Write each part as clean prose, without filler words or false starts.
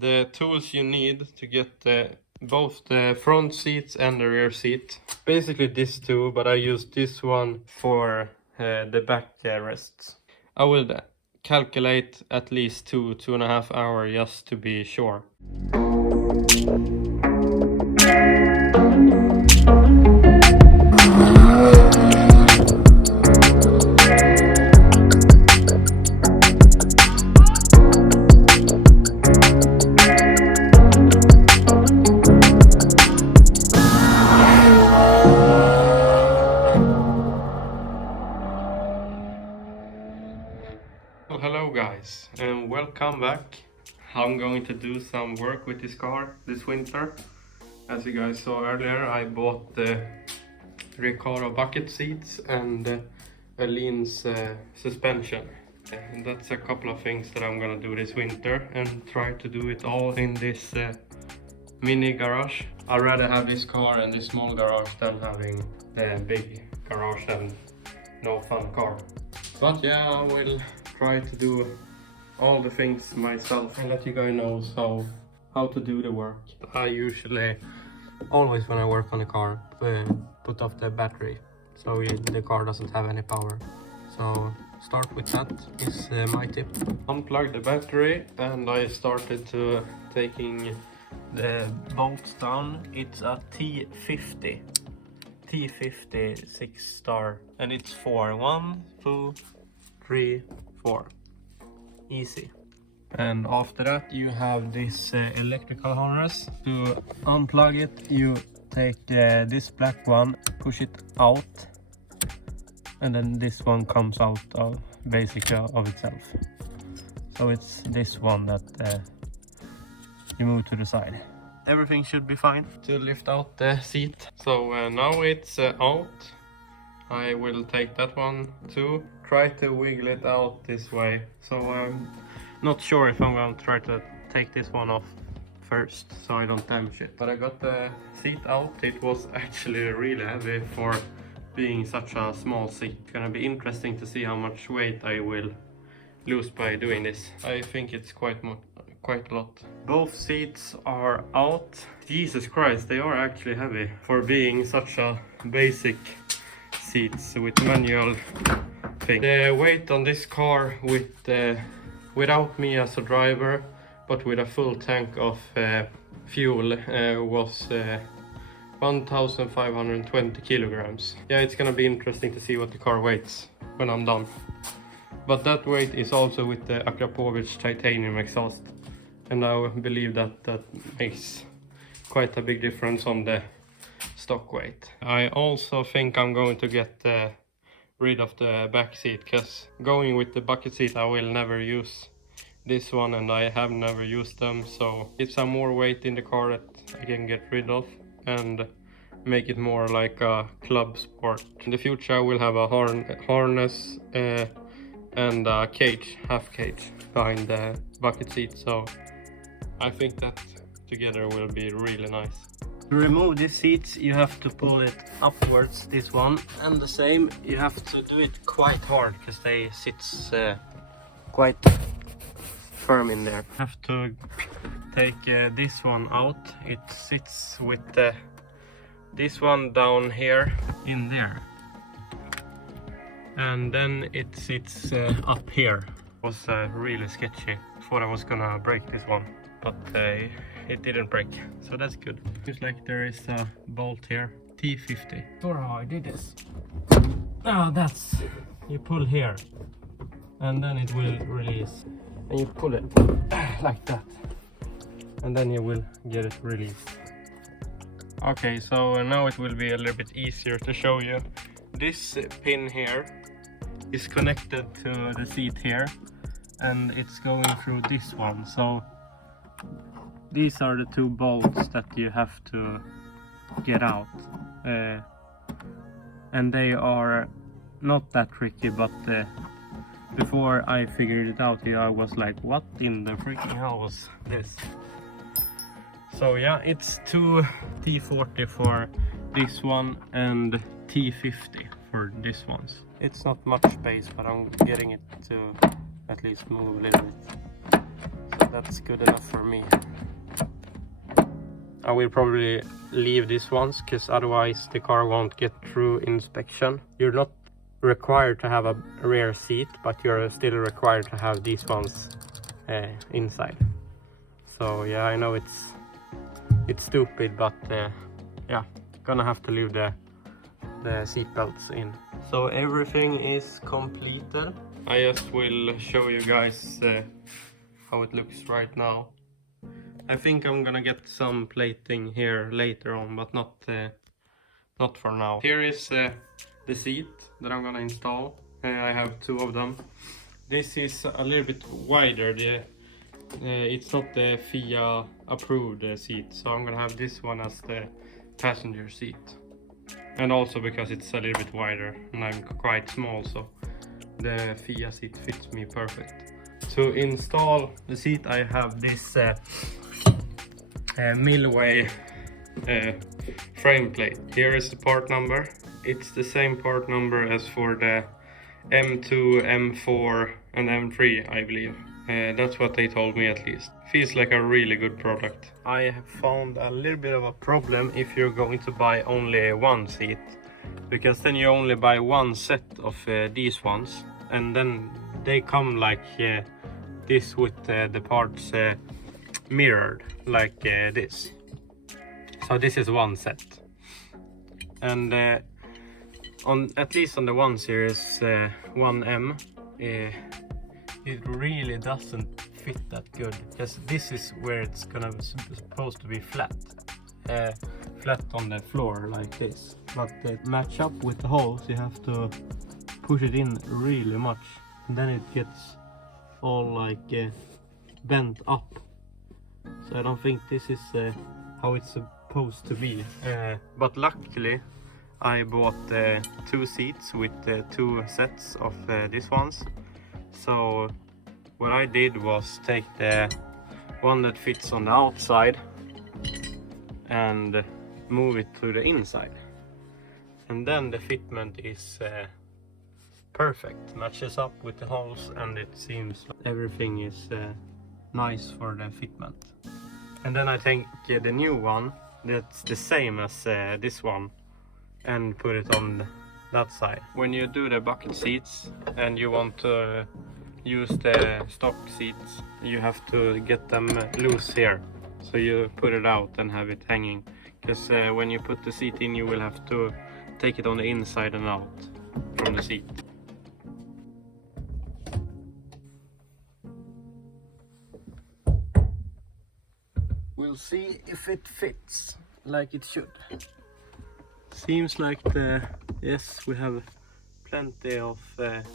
the tools you need to get both the front seats and the rear seat. Basically this two, but I used this one for the back rests. I will calculate at least 2.5 hours just to be sure. Well, hello guys and welcome back. I'm going to do some work with this car this winter. As you guys saw earlier, I bought the Recaro bucket seats and a Lean's suspension. And that's a couple of things that I'm gonna do this winter and try to do it all in this mini garage. I'd rather have this car and this small garage than having the big garage and no fun car. But yeah, I will try to do all the things myself and let you guys know how to do the work. I usually, always when I work on a car, put off the battery so the car doesn't have any power. So start with that is my tip. Unplug the battery and I started to taking the bolts down. It's a T50 6-star and it's 4. 1, 2, 3, 4. Easy. And after that you have this electrical harness. To unplug it you take this black one, push it out, and then this one comes out basically of itself. So it's this one that you move to the side. Everything should be fine to lift out the seat. So now it's out. I will take that one too. Try to wiggle it out this way. So I'm not sure if I'm going to try to take this one off first so I don't damage it. But I got the seat out. It was actually really heavy for being such a small seat. It's gonna be interesting to see how much weight I will lose by doing this. I think it's quite a lot. Both seats are out. Jesus Christ, they are actually heavy for being such a basic seats with manual thing. The weight on this car without me as a driver but with a full tank of fuel was 1,520 kilograms. Yeah, it's gonna be interesting to see what the car weighs when I'm done. But that weight is also with the Akrapovic titanium exhaust, and I believe that makes quite a big difference on the stock weight. I also think I'm going to get rid of the back seat, because going with the bucket seat I will never use this one and I have never used them, so it's some more weight in the car that I can get rid of and make it more like a club sport. In the future I will have a harness and a cage, half cage behind the bucket seat, so I think that together will be really nice. To remove these seats you have to pull it upwards, this one, and the same you have to do it quite hard because they sit quite firm in there. Have to take this one out. It sits with this one down here in there, and then it sits up here. It was really sketchy. Thought I was gonna break this one, but it didn't break, so that's good. Looks like there is a bolt here, T50. Sure how I did this. That's, you pull here and then it will release, and you pull it like that and then you will get it released. Okay, so now it will be a little bit easier to show you. This pin here is connected to the seat here and it's going through this one, so these are the two bolts that you have to get out, and they are not that tricky, but before I figured it out here I was like, what in the freaking hell was this? So yeah, it's two T40 for this one and T50 for this ones. It's not much space, but I'm getting it to at least move a little bit, so that's good enough for me. I will probably leave these ones because otherwise the car won't get through inspection. You're not required to have a rear seat, but you're still required to have these ones inside. So yeah, I know it's stupid, but yeah, gonna have to leave the seat belts in. So everything is completed. I just will show you guys how it looks right now. I think I'm gonna get some plating here later on, but not for now. Here is the seat that I'm gonna install. I have two of them. This is a little bit wider. It's not the FIA approved seat, so I'm gonna have this one as the passenger seat. And also because it's a little bit wider and I'm quite small, so the FIA seat fits me perfect. To install the seat I have this Milway frame plate. Here is the part number. It's the same part number as for the M2, M4 and M3, I believe. That's what they told me at least. Feels like a really good product. I have found a little bit of a problem if you're going to buy only one seat, because then you only buy one set of these ones, and then they come like this with the parts mirrored like this. So this is one set, and on at least on the 1 Series 1M it really doesn't fit that good, because this is where it's supposed to be flat on the floor like this, but to match up with the holes you have to push it in really much, and then it gets all like bent up. So I don't think this is how it's supposed to be, but luckily I bought 2 seats with 2 sets of these ones. So what I did was take the one that fits on the outside and move it to the inside, and then the fitment is perfect, matches up with the holes, and it seems like everything is nice for the fitment. And then I take the new one that's the same as this one and put it on that side. When you do the bucket seats and you want to use the stock seats, you have to get them loose here, so you put it out and have it hanging, because when you put the seat in you will have to take it on the inside and out from the seat. We'll see if it fits like it should. Seems like yes, we have plenty of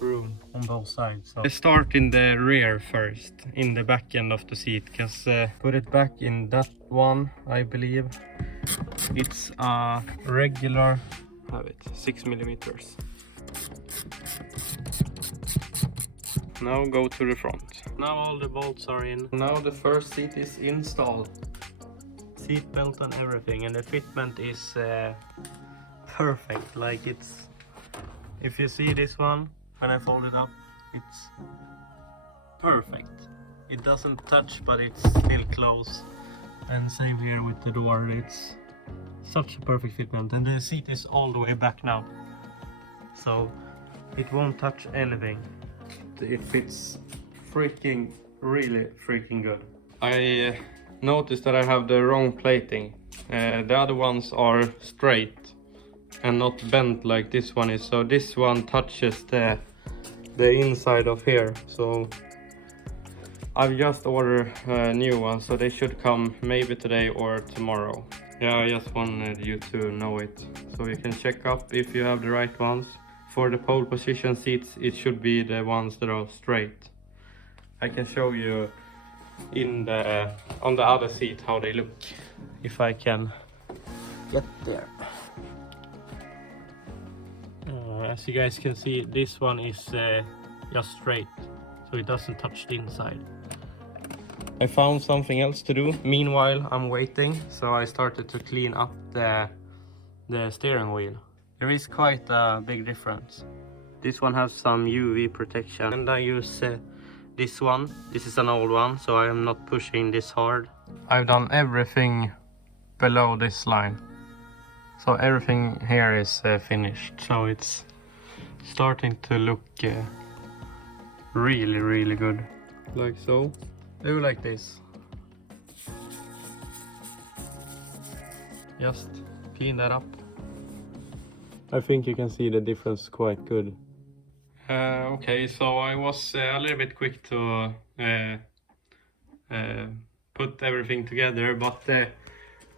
room on both sides. So I start in the rear first, in the back end of the seat, because put it back in that one, I believe. It's a regular, have it, 6 millimeters. Now go to the front. Now all the bolts are in. Now the first seat is installed. Seat belt and everything, and the fitment is perfect. Like, it's, if you see this one, when I fold it up, it's perfect. It doesn't touch, but it's still close. And same here with the door, it's such a perfect fitment. And the seat is all the way back now, so it won't touch anything. It fits really freaking good. I noticed that I have the wrong plating. The other ones are straight and not bent like this one is, so this one touches the inside of here. So I've just ordered a new one, so they should come maybe today or tomorrow. Yeah, I just wanted you to know it, so you can check up if you have the right ones. For the pole position seats, it should be the ones that are straight. I can show you in the on the other seat how they look, if I can get there. As you guys can see, this one is just straight, so it doesn't touch the inside. I found something else to do. Meanwhile, I'm waiting, so I started to clean up the steering wheel. There is quite a big difference. This one has some UV protection, and I use this one. This is an old one, so I am not pushing this hard. I've done everything below this line. So everything here is finished. So it's starting to look really, really good. Like so. Do like this. Just clean that up. I think you can see the difference quite good. Okay, so I was a little bit quick to put everything together, but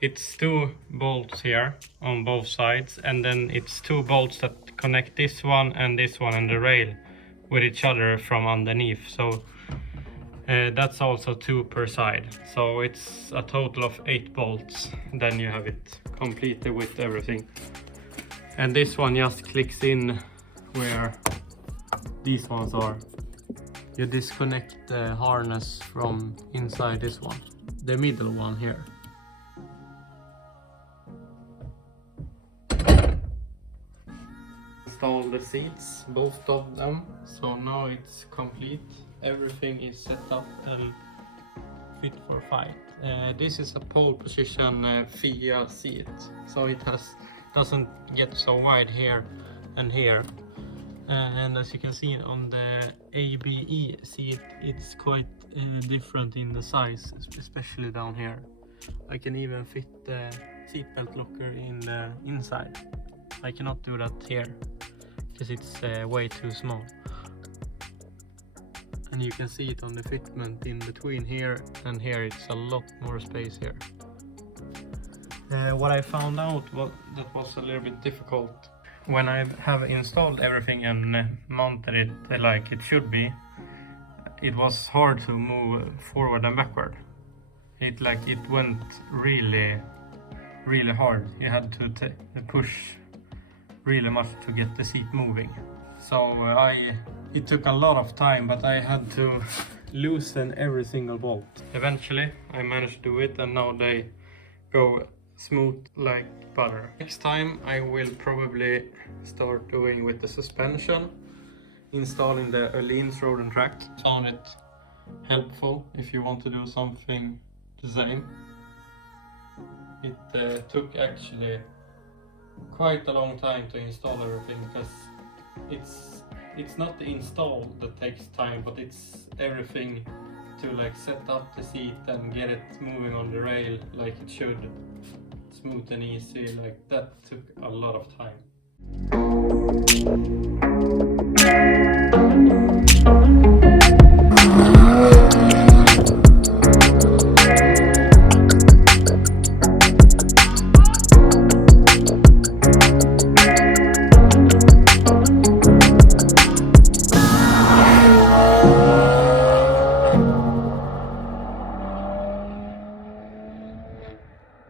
it's 2 bolts here on both sides, and then it's 2 bolts that connect this one and the rail with each other from underneath. So that's also 2 per side. So it's a total of 8 bolts. Then you have it completely with everything. And this one just clicks in where these ones are. You disconnect the harness from inside this one, the middle one here. Install the seats, both of them. So now it's complete. Everything is set up and fit for fight. This is a pole position FIA seat, so it doesn't get so wide here and here. And as you can see on the ABE seat, it's quite different in the size, especially down here. I can even fit the seatbelt locker in the inside. I cannot do that here because it's way too small. And you can see it on the fitment in between here and here. It's a lot more space here. What I found out that was a little bit difficult when I have installed everything and mounted it like it should be. It was hard to move forward and backward. It went really hard. You had to push really much to get the seat moving. So it took a lot of time, but I had to loosen every single bolt. Eventually I managed to do it, and now they go smooth like butter. Next time I will probably start doing with the suspension, installing the Öhlins road and track. Found it helpful if you want to do something the same. It took actually quite a long time to install everything, because it's not the install that takes time, but it's everything to set up the seat and get it moving on the rail like it should. Smooth and easy, that took a lot of time.